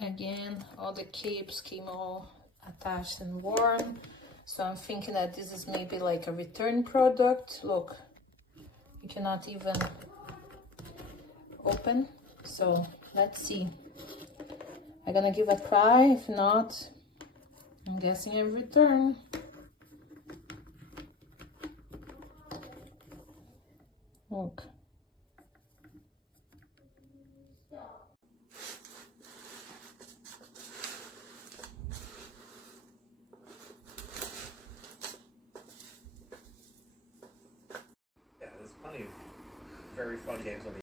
Again, all the capes came all attached and worn. So I'm thinking that this is maybe like a return product. Look, you cannot even open. So let's see. I'm gonna give a try. If not, I'm guessing a return. Look. Yeah, there's plenty of very fun games on the